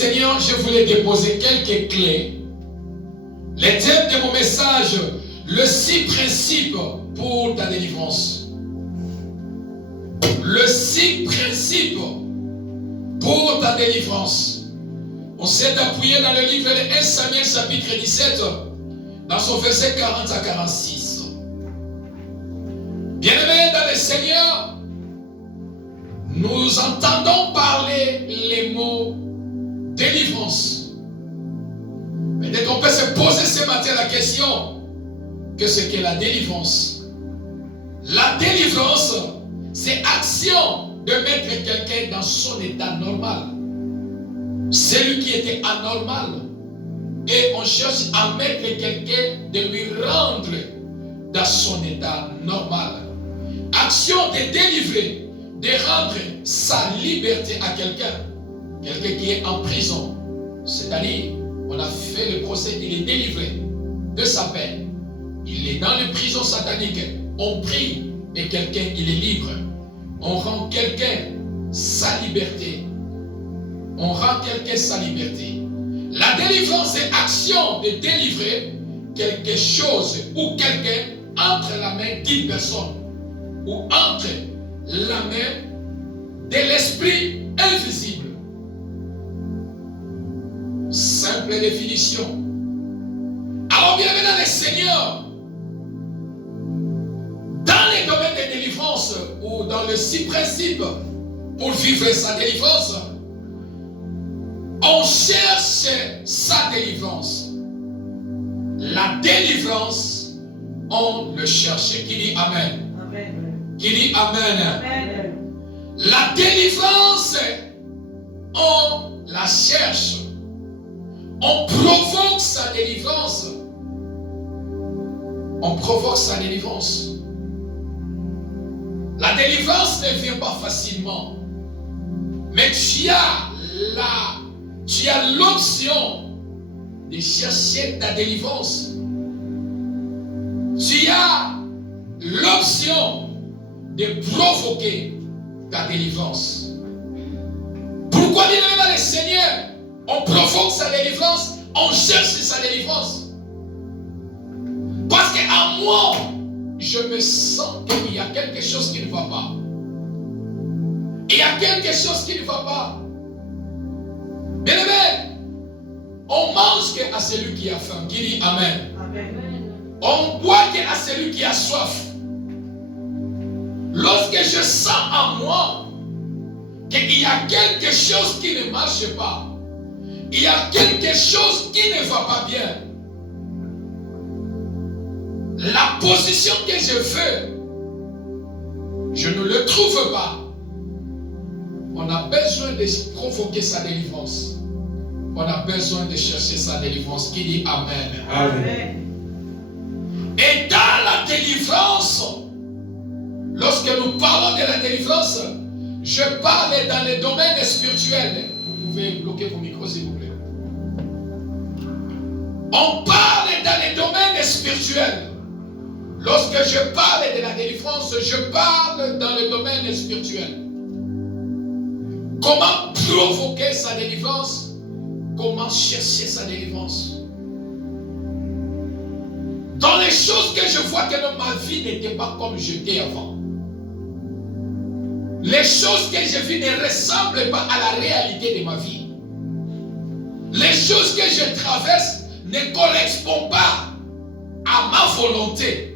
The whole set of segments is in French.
Seigneur, je voulais déposer quelques clés. Les thèmes de mon message, le 6 principes pour ta délivrance. Le 6 principes pour ta délivrance. On s'est appuyé dans le livre de 1 Samuel chapitre 17, dans son verset 40 à 46. Bien-aimés dans le Seigneur, nous entendons parler les mots délivrance. Mais dès qu'on peut se poser ce matin la question, qu'est-ce qu'est la délivrance? La délivrance, c'est action de mettre quelqu'un dans son état normal. Celui qui était anormal. Et on cherche à mettre quelqu'un, de lui rendre dans son état normal. Action de délivrer, de rendre sa liberté à quelqu'un. Quelqu'un qui est en prison. C'est-à-dire, on a fait le procès, il est délivré de sa peine. Il est dans les prisons sataniques. On prie et quelqu'un, il est libre. On rend quelqu'un sa liberté. On rend quelqu'un sa liberté. La délivrance est action de délivrer quelque chose ou quelqu'un entre la main d'une personne ou entre la main de l'esprit invisible. Simple définition. Alors bienvenue dans le Seigneur. Dans les domaines de délivrance ou dans le 6 principes pour vivre sa délivrance, on cherche sa délivrance. La délivrance, on le cherche. Qui dit Amen? Amen. Qui dit Amen? Amen. La délivrance, on la cherche. On provoque sa délivrance. On provoque sa délivrance. La délivrance ne vient pas facilement. Mais tu as l'option de chercher ta délivrance. Tu as l'option de provoquer ta délivrance. Pourquoi dire le Seigneur? On provoque sa délivrance, on cherche sa délivrance. Parce qu'à moi, je me sens qu'il y a quelque chose qui ne va pas. Il y a quelque chose qui ne va pas. Bien aimé, on mange qu'à celui qui a faim. Qui dit Amen. Amen. On boit qu'à celui qui a soif. Lorsque je sens en moi qu'il y a quelque chose qui ne marche pas, il y a quelque chose qui ne va pas bien, la position que je veux, je ne le trouve pas. On a besoin de provoquer sa délivrance. On a besoin de chercher sa délivrance. Qui dit Amen. Amen. Et dans la délivrance, lorsque nous parlons de la délivrance, je parle dans les domaines spirituels. Vous pouvez bloquer vos micros s'il vous plaît. On parle dans les domaines spirituels. Lorsque je parle de la délivrance, je parle dans le domaine spirituel. Comment provoquer sa délivrance? Comment chercher sa délivrance? Dans les choses que je vois que ma vie n'était pas comme j'étais avant. Les choses que je vis ne ressemblent pas à la réalité de ma vie. Les choses que je traverse ne correspondent pas à ma volonté.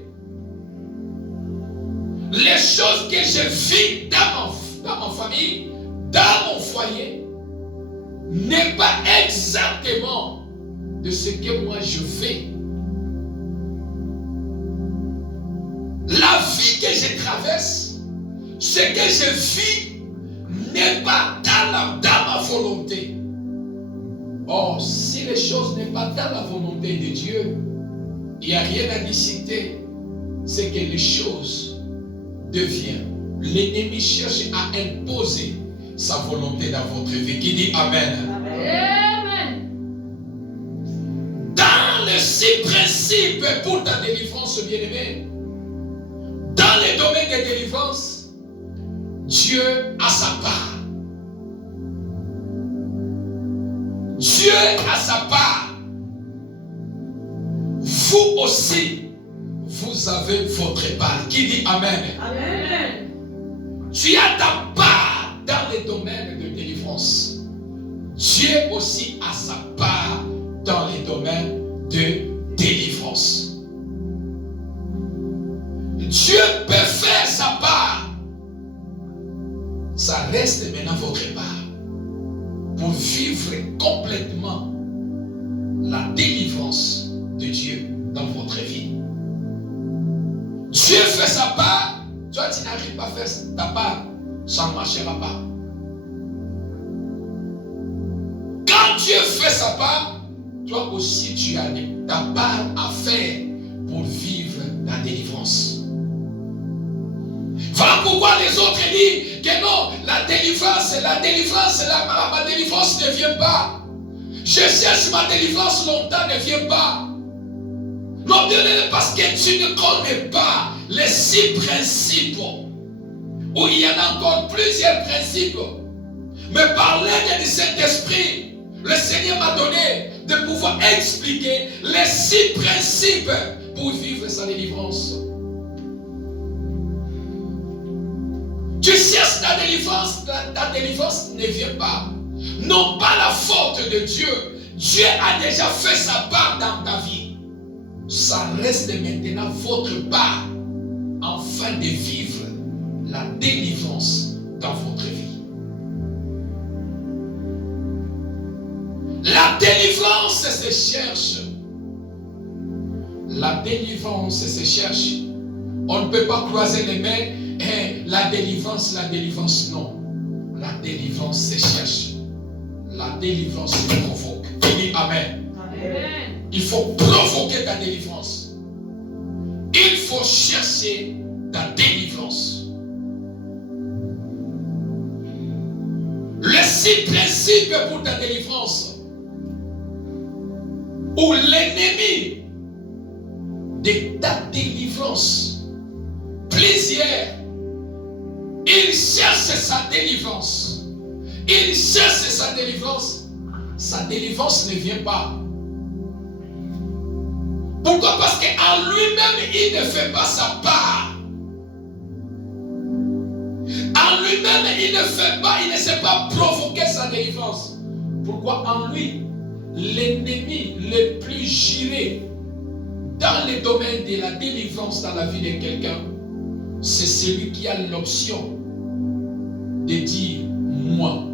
Les choses que je vis dans ma famille, dans mon foyer, n'est pas exactement de ce que moi je fais. La vie que je traverse, ce que je vis, n'est pas dans ma volonté. Or, si les choses n'est pas dans la volonté de Dieu, il n'y a rien à discuter. C'est que les choses deviennent. L'ennemi cherche à imposer sa volonté dans votre vie. Qui dit Amen. Amen. Dans les 6 principes pour ta délivrance, bien-aimé, dans les domaines de délivrance, Dieu a sa part. Dieu a sa part. Vous aussi, vous avez votre part. Qui dit Amen? Amen. Tu as ta part dans les domaines de délivrance. Dieu aussi a sa part dans les domaines de délivrance. Dieu peut faire sa part. Ça reste maintenant votre part pour vivre complètement la délivrance de Dieu dans votre vie. Dieu fait sa part, toi tu n'arrives pas à faire ta part, ça ne marchera pas. Quand Dieu fait sa part, toi aussi tu as ta part à faire pour vivre la délivrance. Voilà pourquoi les autres disent que non, ma délivrance ne vient pas. Je cherche ma délivrance longtemps, ne vient pas. Non, parce que tu ne connais pas les 6 principes, où il y en a encore plusieurs principes. Mais par l'aide du Saint-Esprit, le Seigneur m'a donné de pouvoir expliquer les 6 principes pour vivre sa délivrance. Tu cherches ta délivrance ne vient pas. Non pas la faute de Dieu. Dieu a déjà fait sa part dans ta vie. Ça reste maintenant votre part afin de vivre la délivrance dans votre vie. La délivrance se cherche. La délivrance se cherche. On ne peut pas croiser les mains. La délivrance, non. La délivrance se cherche. La délivrance se provoque. Il dit Amen. Amen. Il faut provoquer ta délivrance. Il faut chercher ta délivrance. Les 6 principes pour ta délivrance. Ou l'ennemi de ta délivrance. Plaisir. Il cherche sa délivrance. Il cherche sa délivrance. Sa délivrance ne vient pas. Pourquoi? Parce qu'en lui-même, il ne fait pas sa part. En lui-même, il ne sait pas provoquer sa délivrance. Pourquoi? En lui, l'ennemi le plus géré dans le domaine de la délivrance dans la vie de quelqu'un, c'est celui qui a l'option de dire moi.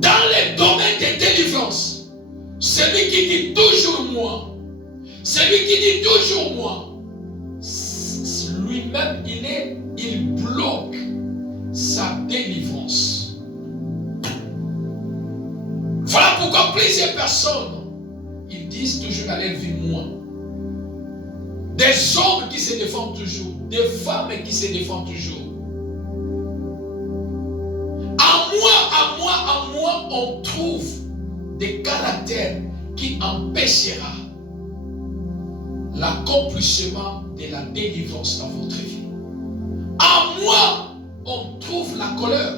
Dans les domaines de délivrance, celui qui dit toujours moi, celui qui dit toujours moi, lui-même il bloque sa délivrance. Voilà pourquoi plusieurs personnes, ils disent toujours à leur vie moi. Des hommes qui se défendent toujours, des femmes qui se défendent toujours. En moi, on trouve des caractères qui empêchera l'accomplissement de la délivrance dans votre vie. En moi, on trouve la colère.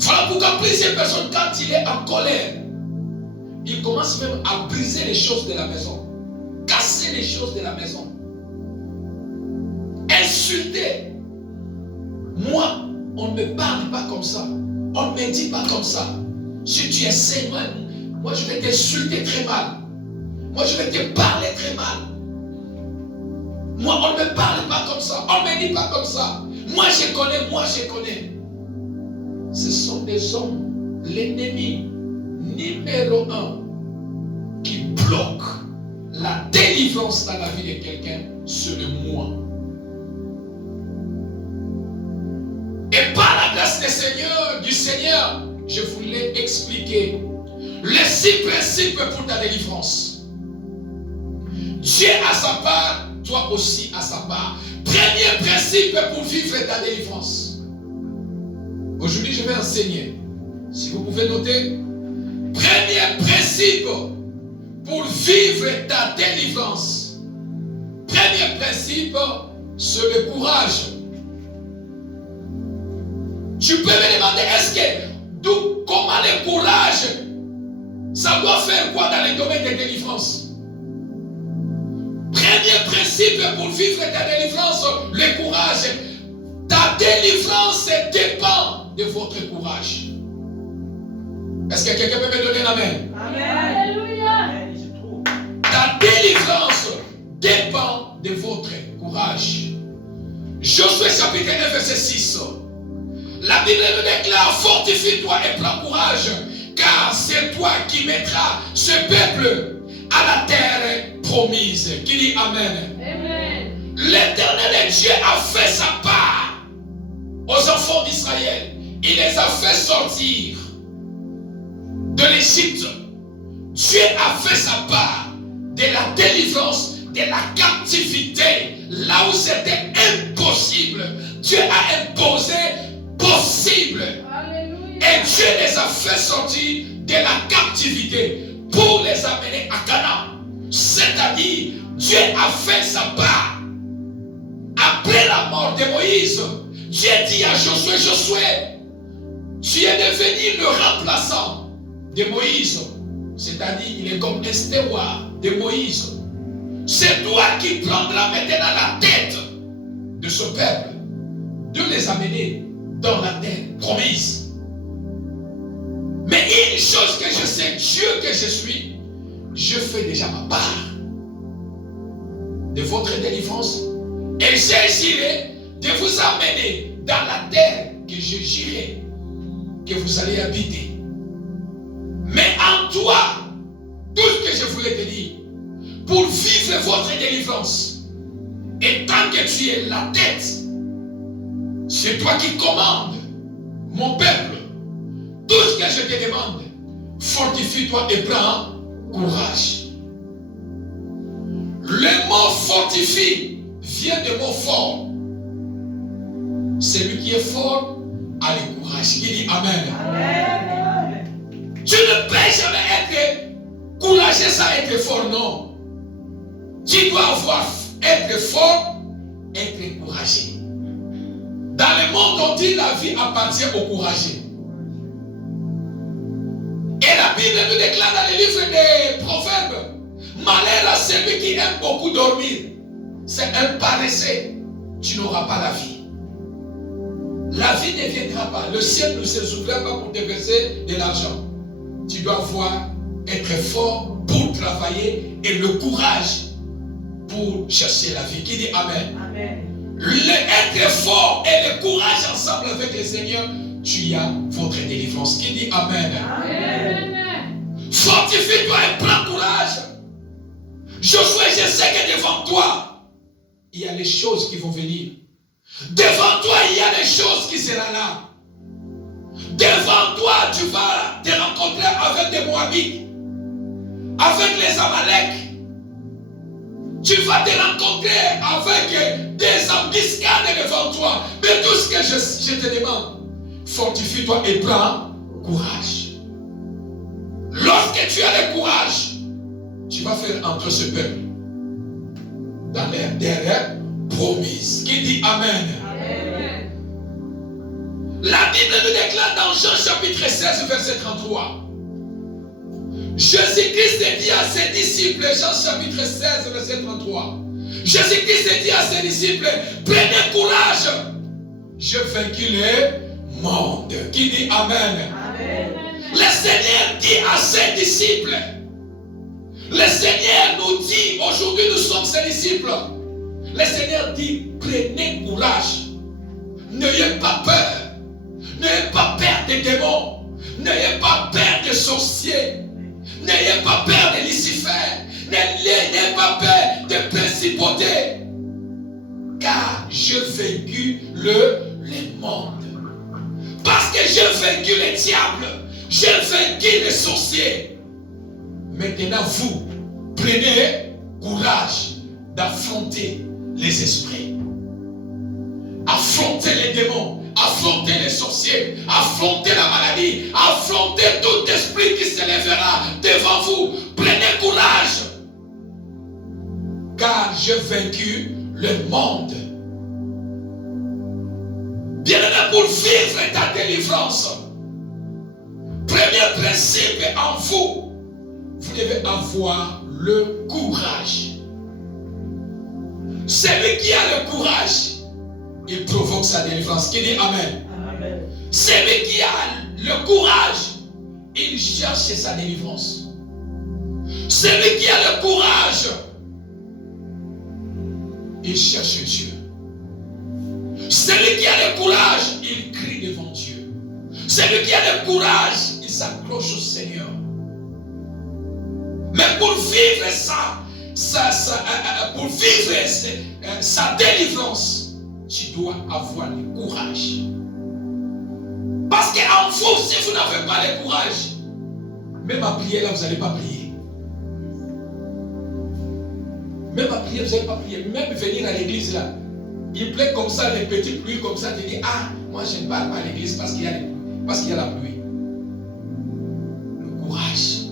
Voilà pourquoi plusieurs personnes, quand il est en colère, il commence même à briser les choses de la maison, casser les choses de la maison, insulter. Moi, on ne me parle pas comme ça. On ne me dit pas comme ça. Si tu essaies, moi je vais t'insulter très mal. Moi je vais te parler très mal. Moi on ne me parle pas comme ça. On ne me dit pas comme ça. Moi je connais. Ce sont des hommes, l'ennemi numéro 1 qui bloque la délivrance dans la vie de quelqu'un, c'est le moi. Et par la grâce du Seigneur, je voulais expliquer les 6 principes pour ta délivrance. Dieu a sa part, toi aussi a sa part. Premier principe pour vivre ta délivrance. Aujourd'hui, je vais enseigner. Si vous pouvez noter, premier principe pour vivre ta délivrance. Premier principe, c'est le courage. Tu peux me demander, comment le courage, ça doit faire quoi dans le domaine de délivrance? Premier principe pour vivre ta délivrance, le courage. Ta délivrance dépend de votre courage. Est-ce que quelqu'un peut me donner l'amen? Amen. Alléluia. Ta délivrance dépend de votre courage. Josué chapitre 1 verset 6. La Bible nous déclare, fortifie-toi et prends courage, car c'est toi qui mettras ce peuple à la terre promise. Qui dit Amen? Amen. L'Éternel Dieu a fait sa part aux enfants d'Israël. Il les a fait sortir de l'Égypte. Dieu a fait sa part de la délivrance, de la captivité, là où c'était impossible. Dieu a imposé possible. Alléluia. Et Dieu les a fait sortir de la captivité pour les amener à Canaan. C'est-à-dire, Dieu a fait sa part. Après la mort de Moïse, Dieu dit à Josué, Josué, tu es devenu le remplaçant de Moïse. C'est-à-dire, il est comme un steward de Moïse. C'est toi qui prendras maintenant la tête de ce peuple, de les amener dans la terre promise. Mais une chose que je sais, Dieu que je suis, je fais déjà ma part de votre délivrance. Et j'essaierai de vous amener dans la terre que je j'irai, que vous allez habiter. Mais en toi, tout ce que je voulais te dire, pour vivre votre délivrance, et tant que tu es la tête, c'est toi qui commandes, mon peuple. Tout ce que je te demande, fortifie-toi et prends courage. Le mot fortifie vient du mot fort. Celui qui est fort a le courage. Qui dit Amen. Amen. Tu ne peux jamais être courageux sans être fort, non. Tu dois être fort, être courageux. Dans le monde, on dit la vie appartient aux courageux. Et la Bible nous déclare dans le livre des Proverbes, malheur à celui qui aime beaucoup dormir. C'est un paresseux. Tu n'auras pas la vie. La vie ne viendra pas. Le ciel ne se s'ouvrira pas pour te verser de l'argent. Tu dois être fort pour travailler et le courage pour chercher la vie. Qui dit Amen? Amen. Être fort et le courage ensemble avec le Seigneur, tu as votre délivrance. Qui dit Amen? Amen. Fortifie-toi et prends courage. Josué, je sais que devant toi, il y a les choses qui vont venir. Devant toi, il y a les choses qui seront là. Devant toi, tu vas te rencontrer avec des Moabites, avec les Amaleks. Tu vas te rencontrer avec des embuscades devant toi. Mais tout ce que je te demande, fortifie-toi et prends courage. Lorsque tu as le courage, tu vas faire entrer ce peuple dans les terres promises. Qui dit Amen? Amen. La Bible nous déclare dans Jean chapitre 16, verset 33. Jésus-Christ dit à ses disciples, Jean chapitre 16, verset 33. Jésus-Christ dit à ses disciples, prenez courage, j'ai vaincu le monde. Qui dit Amen? Amen. Le Seigneur dit à ses disciples, le Seigneur nous dit, aujourd'hui nous sommes ses disciples. Le Seigneur dit, prenez courage. N'ayez pas peur. N'ayez pas peur des démons. N'ayez pas peur des sorciers. N'ayez pas peur de Lucifer. N'ayez pas peur des principautés. Car j'ai vaincu le monde. Parce que j'ai vaincu les diables. J'ai vaincu les sorciers. Maintenant vous, prenez courage d'affronter les esprits. Affronter les démons. Affronter les sorciers. Affronter la maladie. Affronter tout esprit qui se lèvera devant vous. Prenez courage. Car j'ai vaincu le monde. Bien-aimés, pour vivre ta délivrance, premier principe en vous, vous devez avoir le courage. Celui qui a le courage, il provoque sa délivrance. Qui dit Amen? Amen. Celui qui a le courage, il cherche sa délivrance. Celui qui a le courage, il cherche Dieu. Celui qui a le courage, il crie devant Dieu. Celui qui a le courage, il s'accroche au Seigneur. Mais pour vivre pour vivre sa délivrance, tu dois avoir le courage. Parce qu'en vous, si vous n'avez pas le courage, même à prier là, vous n'allez pas prier. Même à prier, vous n'allez pas prier. Même venir à l'église là, il plaît comme ça, les petites pluies comme ça, tu dis, ah, moi je ne parle pas à l'église parce qu'il y a la pluie. Le courage.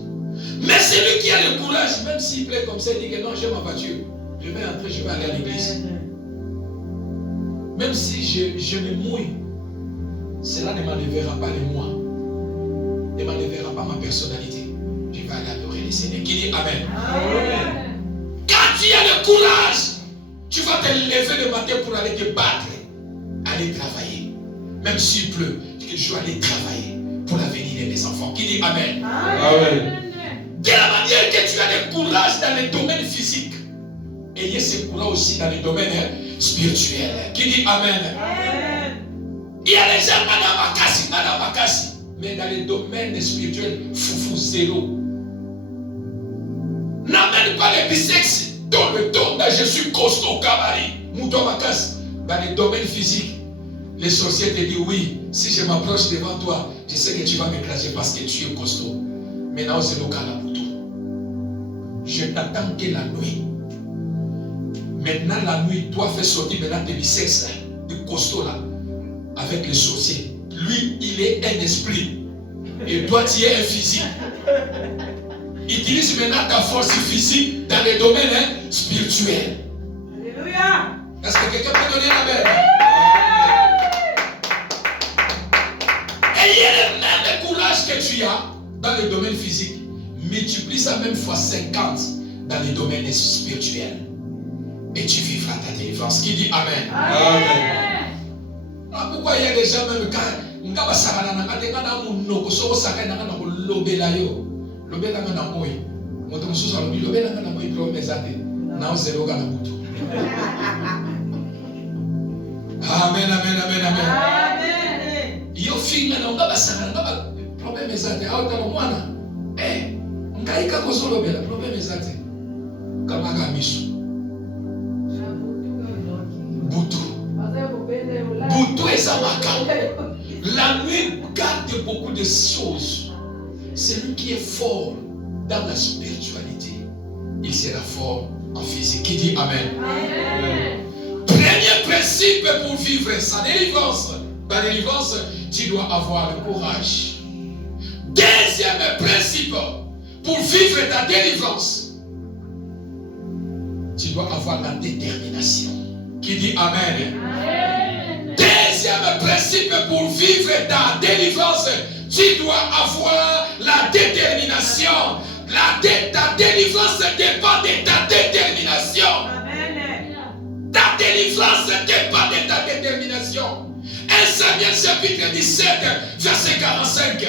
Mais celui qui a le courage, même s'il plaît comme ça, il dit que non, j'ai ma voiture. Je vais entrer, je vais aller à l'église. Même si je me mouille, cela ne m'enlèvera pas de moi. Ne m'enlèvera pas ma personnalité. Je vais aller adorer le Seigneur. Qui dit Amen. Amen. Quand tu as le courage, tu vas te lever le matin pour aller te battre, aller travailler. Même s'il pleut, tu dis que je vais aller travailler pour l'avenir de mes enfants. Qui dit Amen. Amen. De la manière que tu as le courage dans les domaines physiques, ayez ce courage aussi dans les domaines spirituels. Qui dit Amen. Amen. Il y a les gens Makasi, mais dans les domaines spirituels, foufou zéro. N'amène pas les bisex dans le don de Jésus costaud Kabari, Mouton Makasi. Dans les domaines physiques, les sorciers te disent oui, si je m'approche devant toi, je sais que tu vas m'écraser parce que tu es costaud. Maintenant, c'est le cas là pour tout. Je n'attends que la nuit. Maintenant, la nuit, toi, fais sortir maintenant tes biceps, de costaud là, avec les sorciers. Lui, il est un esprit. Et toi, tu es un physique. Utilise maintenant ta force physique dans les domaines spirituels. Alléluia. Est-ce que quelqu'un peut donner la main? Ayez le même courage que tu as dans le domaine physique. Multiplie ça même fois 50 dans les domaines spirituels. Et tu vivras ta délivrance. Qui dit Amen? Amen. Ah, pourquoi il y a des gens même quand Amen, amen, amen, amen. Amen. Yo finga na nga basanga nga problème ezate auta no mwana ngaika kozolobela problème ezate kamaka miso butu eza makambo. La nuit garde beaucoup de choses. Celui qui est fort dans la spiritualité, il sera fort en physique. Qui dit Amen? Amen. Premier principe pour vivre sa délivrance. Ta délivrance, tu dois avoir le courage. Deuxième principe pour vivre ta délivrance, tu dois avoir la détermination. Qui dit Amen? Amen. Deuxième principe pour vivre ta délivrance, tu dois avoir la détermination. Ta délivrance dépend de ta détermination. Amen. Ta délivrance dépend de ta détermination. 1 Samuel chapitre 17, verset 45.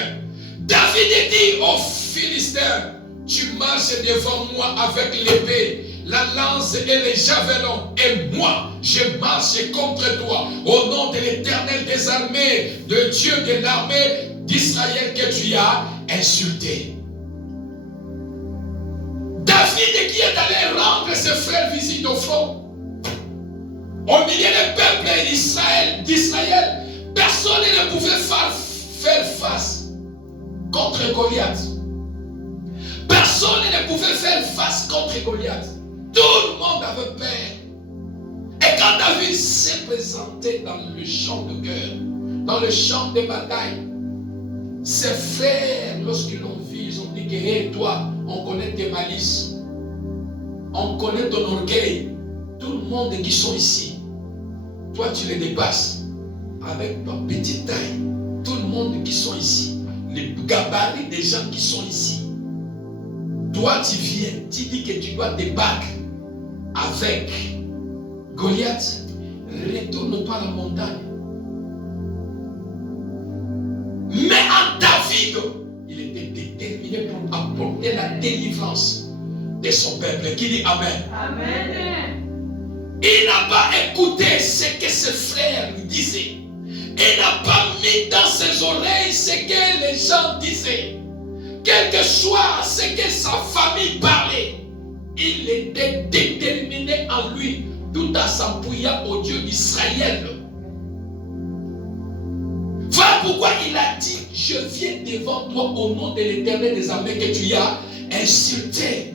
David dit aux Philistins, tu marches devant moi avec l'épée, la lance et les javelins, et moi, je marche contre toi, au nom de l'Éternel des armées, de Dieu de l'armée d'Israël que tu as insulté. David qui est allé rendre ses frères visite au front, au milieu du peuple d'Israël, personne ne pouvait faire face contre Goliath. Personne ne pouvait faire face contre Goliath. Tout le monde avait peur. Et quand David s'est présenté dans le champ de guerre, dans le champ de bataille, ses frères, lorsqu'ils l'ont vu, ils ont dit que hey, toi, on connaît tes malices, on connaît ton orgueil. Tout le monde qui sont ici, toi tu les dépasses. avec ta petite taille, tout le monde qui sont ici, les gabarits des gens qui sont ici, toi tu viens, tu dis que tu dois te battre avec Goliath, retourne pas à la montagne. Mais en David, il était déterminé pour apporter la délivrance de son peuple. Qui dit Amen. Amen. Il n'a pas écouté ce que ses frères lui disaient. Il n'a pas mis dans ses oreilles ce que les gens disaient. Quel que soit ce que sa famille parlait, il était déterminé en lui, tout en s'appuyant au Dieu d'Israël. Voilà pourquoi il a dit, je viens devant toi au nom de l'Éternel des armées que tu as insulté.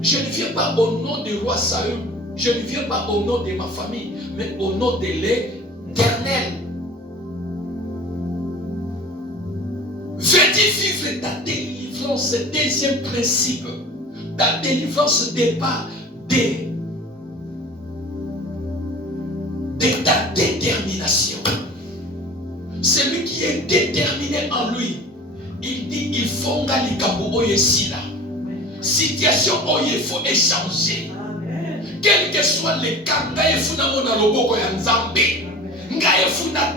Je ne viens pas au nom du roi Saül, je ne viens pas au nom de ma famille, mais au nom de l'Éternel. Veux-tu vivre ta délivrance, deuxième principe. Ta délivrance dépend de ta détermination. Celui qui est déterminé en lui, il dit il faut ici là. Situation où il faut échanger. Quel que soit le cas, il faut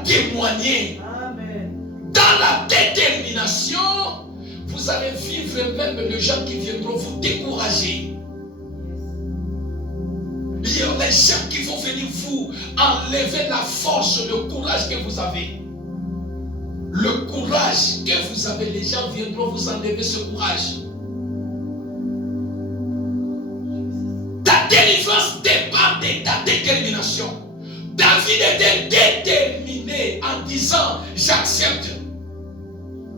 témoigner. Dans la détermination, vous allez vivre même les gens qui viendront vous décourager. Il y a les gens qui vont venir vous enlever la force, le courage que vous avez. Le courage que vous avez, les gens viendront vous enlever ce courage. Ta délivrance dépend de ta détermination. David était déterminé en disant, j'accepte.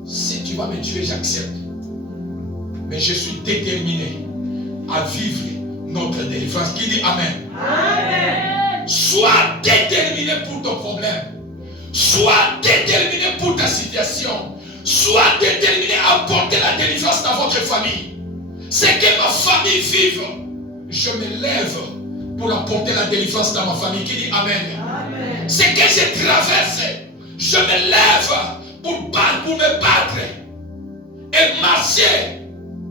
Si tu vas me tuer, j'accepte. Mais je suis déterminé à vivre notre délivrance. Qui dit Amen? Amen. Sois déterminé pour ton problème. Sois déterminé pour ta situation. Sois déterminé à porter la délivrance dans votre famille. C'est que ma famille vive. Je me lève pour apporter la délivrance dans ma famille. Qui dit Amen? Amen. C'est que je traverse. Je me lève pour me battre et marcher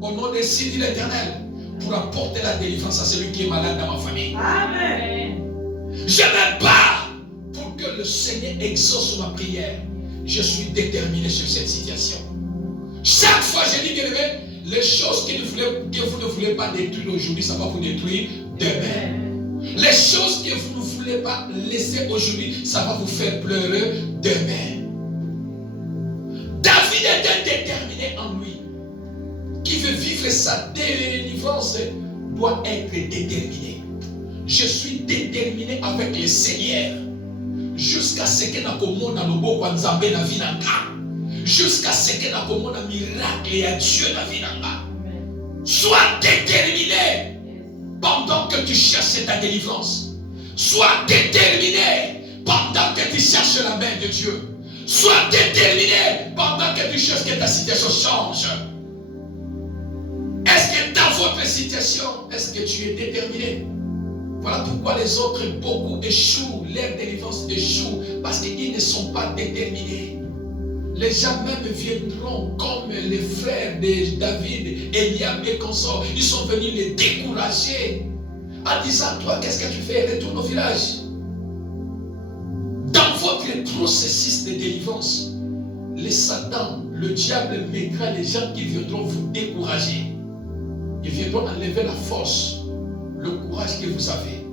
au nom de Sidi l'Éternel pour apporter la délivrance à celui qui est malade dans ma famille. Amen. Je me bats pour que le Seigneur exauce ma prière. Je suis déterminé sur cette situation. Chaque fois, je dis, bien aimé, les choses que vous ne voulez pas détruire aujourd'hui, ça va vous détruire demain. Les choses que vous ne voulez pas laisser aujourd'hui, ça va vous faire pleurer demain. David était déterminé en lui. Qui veut vivre sa délivrance doit être déterminé. Je suis déterminé avec le Seigneur jusqu'à ce que na komona loboko ya Nzambe na vie na nga. Jusqu'à ce que na komona miracle ya Dieu na vie na nga. Sois déterminé pendant que tu cherches ta délivrance. Sois déterminé pendant que tu cherches la main de Dieu. Sois déterminé pendant que tu cherches que ta situation change. Est-ce que dans votre situation, est-ce que tu es déterminé? Voilà pourquoi les autres, beaucoup échouent, leur délivrance échoue, parce qu'ils ne sont pas déterminés. Les gens même viendront comme les frères de David, Eliab et consorts. Ils sont venus les décourager en disant, toi, qu'est-ce que tu fais? Retourne au village. Dans votre processus de délivrance, le Satan, le diable mettra les gens qui viendront vous décourager. Ils viendront enlever la force, le courage que vous avez.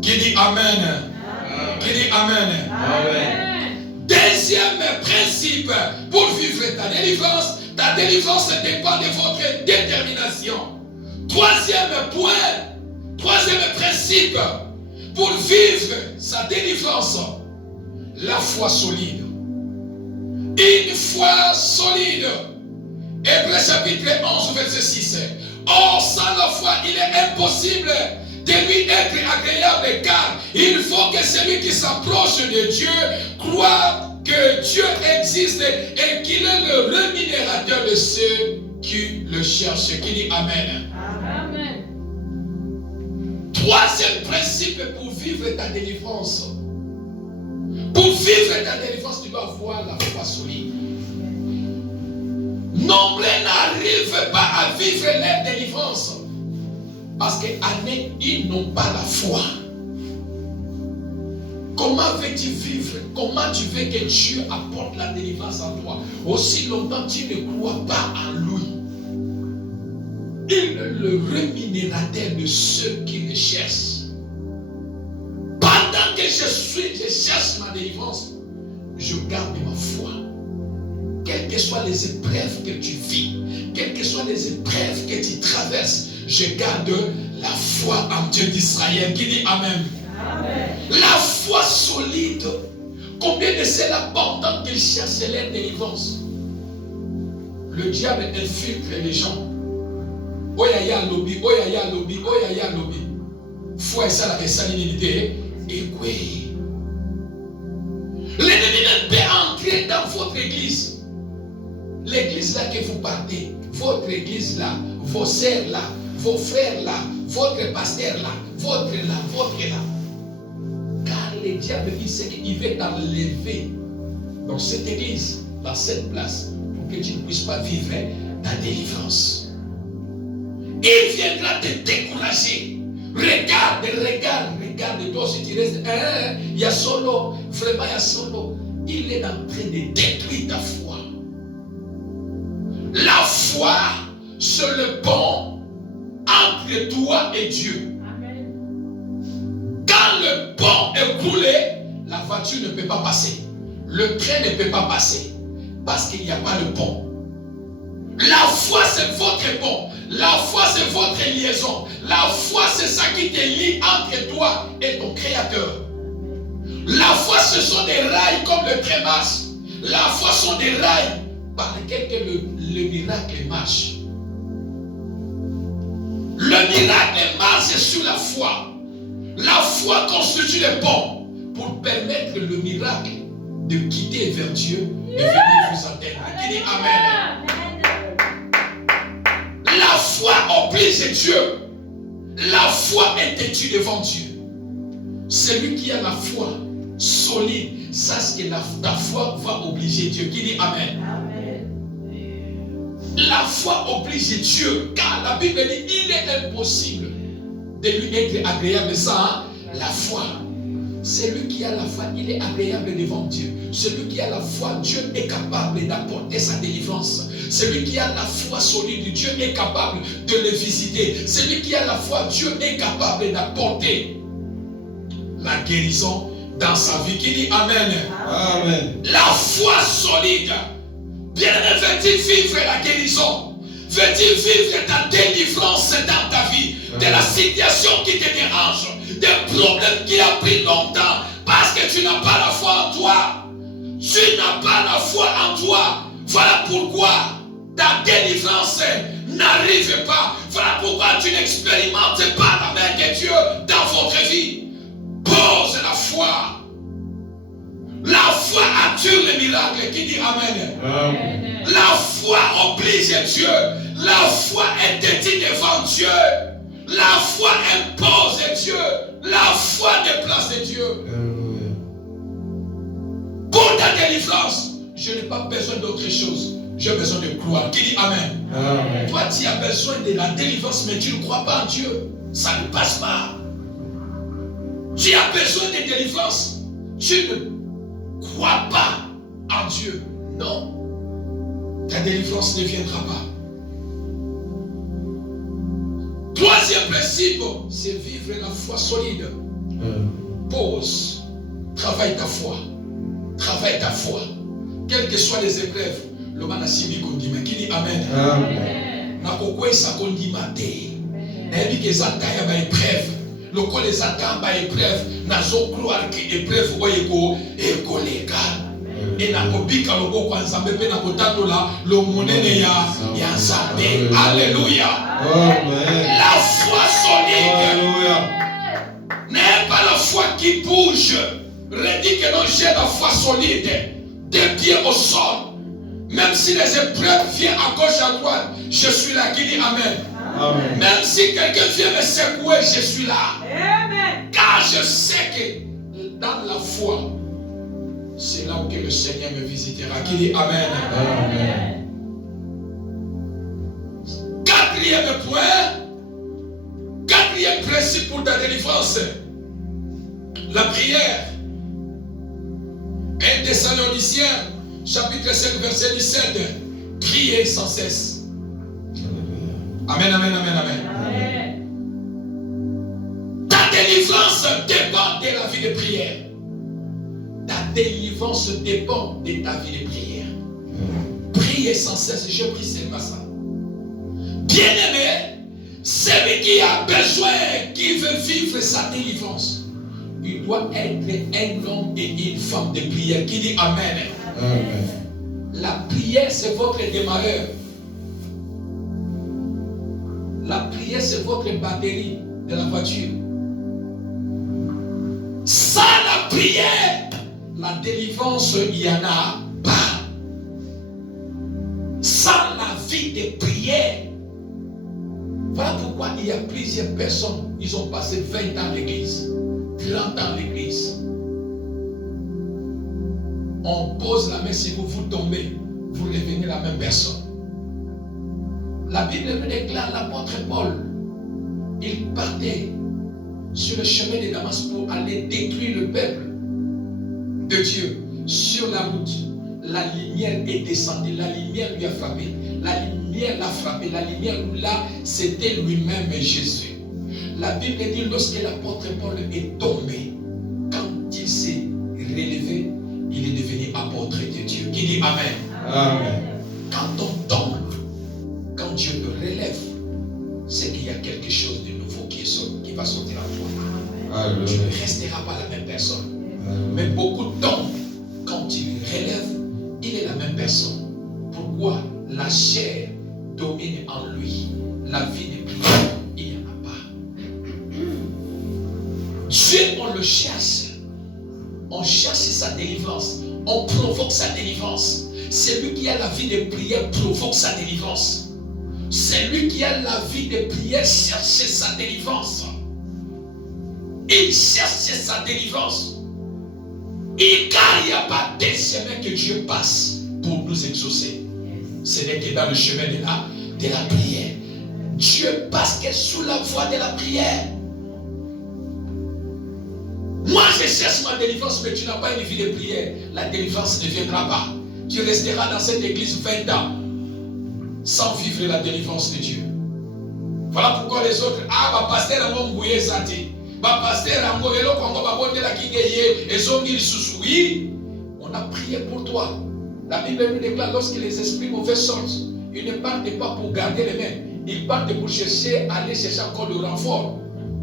Qui dit Amen? Amen. Qui dit Amen? Amen. Deuxième principe pour vivre ta délivrance dépend de votre détermination. Troisième point, troisième principe pour vivre sa délivrance, la foi solide. Une foi solide. Hébreux chapitre 11, verset 6. Or, sans la foi, il est impossible de lui être agréable, car il faut que celui qui s'approche de Dieu croit que Dieu existe et qu'il est le rémunérateur de ceux qui le cherchent. Qui dit Amen? Amen. Troisième principe pour vivre ta délivrance. Pour vivre ta délivrance, tu dois avoir la foi solide. Nombreux n'arrivent pas à vivre leur délivrance parce qu'ils n'ont pas la foi. Comment veux-tu vivre? Comment tu veux que Dieu apporte la délivrance en toi? Aussi longtemps tu ne crois pas en lui. Il est le rémunérateur de ceux qui le cherchent. Pendant que je cherche ma délivrance, je garde ma foi. Quelles que soient les épreuves que tu vis, quelles que soient les épreuves que tu traverses, je garde la foi en Dieu d'Israël. Qui dit Amen. Amen. La foi solide. Combien de ceux-là, pendant qu'ils cherchent leur délivrance, le diable infiltre les gens. Oyaya lobby, oyaya lobby, oyaya lobby. Foi et ça la salinité et quoi. L'ennemi ne peut entrer dans votre église. L'église là que vous partez, votre église là, vos sœurs là, vos frères là, votre pasteur là, votre là, votre là. Car le diable, il sait qu'il veut t'enlever dans cette église, dans cette place, pour que tu ne puisses pas vivre ta délivrance. Il viendra te décourager. Regarde toi si tu restes. Il y a solo, vraiment il y a solo. Il est en train de détruire ta foi. La foi, c'est le pont entre toi et Dieu. Amen. Quand le pont est coulé, la voiture ne peut pas passer. Le train ne peut pas passer. Parce qu'il n'y a pas le pont. La foi, c'est votre pont. La foi, c'est votre liaison. La foi, c'est ça qui te lie entre toi et ton Créateur. La foi, ce sont des rails comme le train marche. La foi sont des rails par lesquels le miracle marche. Le miracle marche sur la foi. La foi constitue le pont pour permettre le miracle de quitter vers Dieu et venir vous atteindre. Qui dit Amen. La foi oblige Dieu. La foi est têtue devant Dieu. Celui qui a la foi solide, sache que ta foi va obliger Dieu. Qui dit Amen. La foi oblige Dieu, car la Bible dit il est impossible de lui être agréable sans la foi. Celui qui a la foi, il est agréable devant Dieu. Celui qui a la foi, Dieu est capable d'apporter sa délivrance. Celui qui a la foi solide, Dieu est capable de le visiter. Celui qui a la foi, Dieu est capable d'apporter la guérison dans sa vie. Qui dit Amen. Amen. La foi solide. Bien-aimé, veux-tu vivre la guérison? Veux-tu vivre ta délivrance dans ta vie? De la situation qui te dérange, des problèmes qui ont pris longtemps, parce que tu n'as pas la foi en toi. Tu n'as pas la foi en toi. Voilà pourquoi ta délivrance n'arrive pas. Voilà pourquoi tu n'expérimentes pas la main de Dieu dans votre vie. Pose la foi. La foi attire le miracle. Qui dit Amen. Amen. La foi oblige Dieu. La foi est têtue devant Dieu. La foi impose Dieu. La foi déplace Dieu. Pour ta délivrance, je n'ai pas besoin d'autre chose. J'ai besoin de croire. Qui dit Amen. Amen. Toi, tu as besoin de la délivrance, mais tu ne crois pas en Dieu. Ça ne passe pas. Tu as besoin de délivrance. Tu ne crois pas en Dieu. Non. Ta délivrance ne viendra pas. Troisième principe, c'est vivre la foi solide. Pause. Travaille ta foi. Travaille ta foi. Quelles que soient les épreuves, le manasimi kondima. Qui dit Amen. Amen. Nakokwe sa kondima te. Nayebi ke zataya ba épreuve. Loko les attend ba épreuve. Nazo croire que épreuve oyeko ekolega. Et nakobika loko kwa nzambe pe nakotandola lo monene ya nzambe. Alléluia. Amen. La foi solide. Alléluia. N'est pas la foi qui bouge. Redis que non, j'ai la foi solide. Des pieds au sol. Même si les épreuves viennent à gauche, à droite, je suis là. Qui dit Amen. Amen. Même si quelqu'un vient me secouer, je suis là. Amen. Car je sais que dans la foi, c'est là où que le Seigneur me visitera. Qui dit Amen. Amen. Quatrième point, quatrième principe pour ta délivrance, la prière. 1 Thessaloniciens, chapitre 5, verset 17. Priez sans cesse. Amen, amen, amen, amen. Amen. Ta délivrance dépend de la vie de prière. Ta délivrance dépend de ta vie de prière. Priez sans cesse. Je prie seulement ça. Bien-aimé, celui qui a besoin, qui veut vivre sa délivrance, il doit être un homme et une femme de prière. Qui dit Amen. Amen. La prière, c'est votre démarreur. La prière, c'est votre batterie de la voiture. Sans la prière, la délivrance, il n'y en a pas. Sans la vie de prière. Voilà pourquoi il y a plusieurs personnes, ils ont passé 20 ans à l'église, 30 ans à l'église. On pose la main sur vous, vous tombez, vous revenez la même personne. La Bible nous déclare l'apôtre Paul, il partait sur le chemin de Damas pour aller détruire le peuple de Dieu. Sur la route, la lumière est descendue, la lumière lui a frappé, la lumière l'a frappé, la lumière là, c'était lui-même Jésus. La Bible dit lorsque l'apôtre Paul est tombé, quand il s'est relevé, il est devenu apôtre de Dieu. Qui dit Amen. Amen. Quand on tombe, quand Dieu le relève, c'est qu'il y a quelque chose de nouveau qui va sortir en toi. Tu ne resteras pas la même personne. Mais beaucoup tombent. Quand il relève, il est la même personne. Pourquoi? La chair domine en lui. La vie de prière, il n'y en a pas. Dieu, on le cherche. On cherche sa délivrance. On provoque sa délivrance. Celui qui a la vie de prière provoque sa délivrance. Celui qui a la vie de prière cherche sa délivrance. Il cherche sa délivrance. Et car il n'y a pas de chemin que Dieu passe pour nous exaucer. Ce n'est que dans le chemin de la prière. Dieu passe que sous la voie de la prière. Moi je cherche ma délivrance, mais tu n'as pas une vie de prière. La délivrance ne viendra pas. Tu resteras dans cette église 20 ans sans vivre la délivrance de Dieu. Voilà pourquoi les autres, ma pasteur a mon bouillé santé. Ma pasteur a mon vélo, on a prié pour toi. La Bible nous déclare lorsque les esprits mauvais sortent, ils ne partent pas pour garder les mains. Ils partent pour chercher, aller chercher encore le renfort,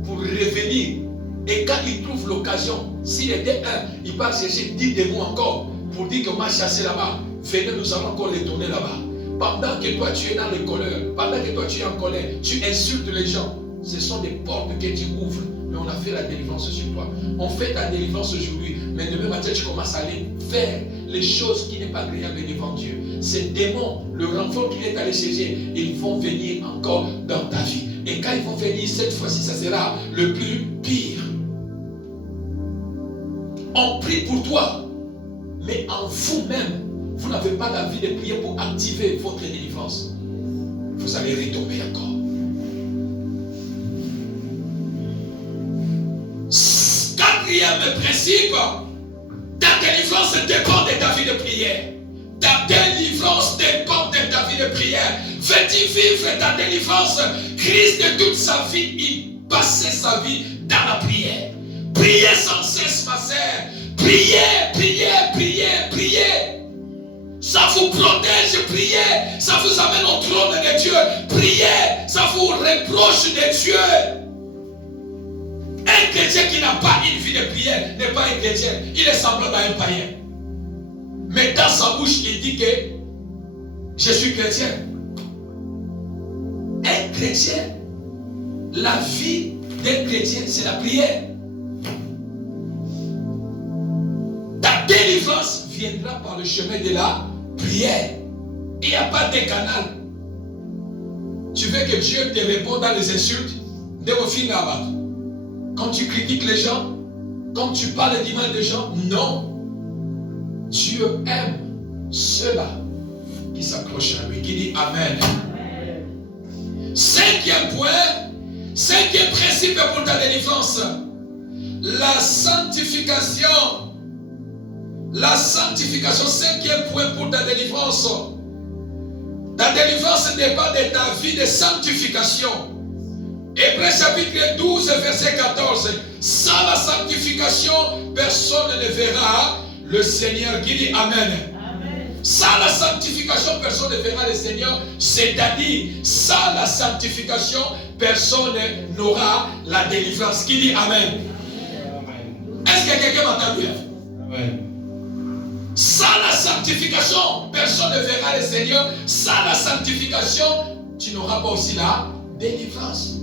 pour revenir. Et quand ils trouvent l'occasion, s'il était un, il part chercher 10 démons encore, pour dire qu'on m'a chassé là-bas. Venez, nous allons encore retourner là-bas. Pendant que toi tu es dans les colères, pendant que toi tu es en colère, tu insultes les gens. Ce sont des portes que tu ouvres. Mais on a fait la délivrance sur toi. On fait ta délivrance aujourd'hui. Mais demain matin, tu commences à aller faire les choses qui n'est pas agréable devant Dieu. Ces démons, le renfort qu'il est allé chercher, ils vont venir encore dans ta vie. Et quand ils vont venir, cette fois-ci, ça sera le plus pire. On prie pour toi. Mais en vous-même, vous n'avez pas la vie de prier pour activer votre délivrance. Vous allez retomber encore. Quatrième principe, ta délivrance dépend de ta vie de prière. Ta délivrance dépend de ta vie de prière. Veux-tu vivre ta délivrance? Christ de toute sa vie, il passait sa vie dans la prière. Priez sans cesse, ma sœur. Priez, priez, priez, priez. Ça vous protège, priez. Ça vous amène au trône de Dieu. Priez. Ça vous reproche de Dieu. Un chrétien qui n'a pas une vie de prière n'est pas un chrétien. Il est semblable à un païen. Mais dans sa bouche, il dit que je suis chrétien. Un chrétien, la vie d'un chrétien, c'est la prière. Ta délivrance viendra par le chemin de la prière. Il n'y a pas de canal. Tu veux que Dieu te réponde dans les insultes? Quand tu critiques les gens, quand tu parles du mal des gens, non. Dieu aime ceux-là qui s'accrochent à lui, qui dit Amen. Cinquième point, cinquième principe pour ta délivrance, la sanctification. La sanctification, cinquième point pour ta délivrance. Ta délivrance dépend de ta vie de sanctification. Hébreux chapitre 12, verset 14. Sans la sanctification, personne ne verra le Seigneur. Qui dit Amen. Sans la sanctification, personne ne verra le Seigneur. C'est-à-dire, sans la sanctification, personne n'aura la délivrance. Qui dit Amen. Est-ce que quelqu'un m'entend bien? Amen. Sans la sanctification, personne ne verra le Seigneur. Sans la sanctification, tu n'auras pas aussi la délivrance.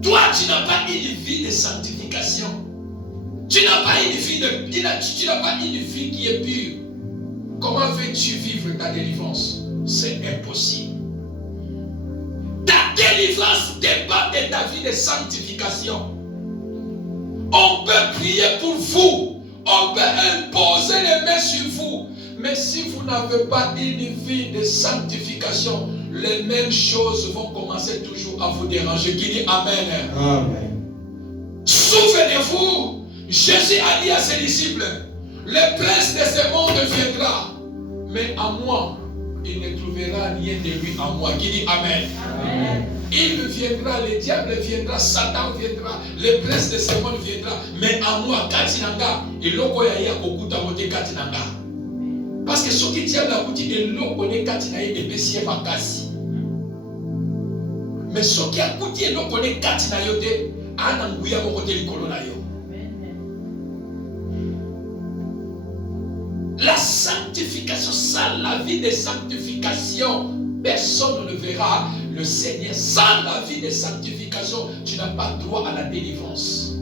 Toi, tu n'as pas une vie de sanctification. Tu n'as pas une vie qui est pure. Comment veux-tu vivre ta délivrance? C'est impossible. Ta délivrance dépend de ta vie de sanctification. On peut prier pour vous. On peut imposer les mains sur vous. Mais si vous n'avez pas une vie de sanctification, les mêmes choses vont commencer toujours à vous déranger. Qui dit Amen. Amen. Souvenez-vous, Jésus a dit à ses disciples, le prince de ce monde viendra, mais à moi, il ne trouvera rien de lui en moi. Qui dit Amen. Amen. Il viendra, le diable viendra, Satan viendra, le prince de ce monde viendra, mais à moi, Katinanga, et l'okoya ya kokuta wote Katinanga. Parce que ce qui diable a dit, et l'okone Katina et Bessie Makasi. Mais ce qui a coûté, et l'okone Katina yote, Ananguya Mokote Likolona yo. La sanctification, sans la vie de sanctification, personne ne verra le Seigneur. Sans la vie de sanctification, tu n'as pas droit à la délivrance.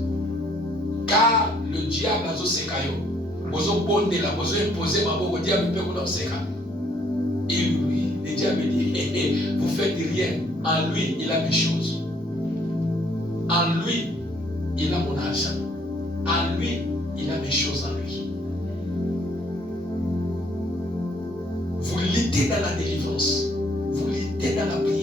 Car le diable a sekayo. Bozo bonde la bozo imposer ma bobo diable peut vous seka. Et lui, le diable dit vous faites rien. En lui, il a mes choses. En lui, il a mon argent. En lui, il a mes choses en lui. Vous luttez dans la délivrance. Vous luttez dans la prière.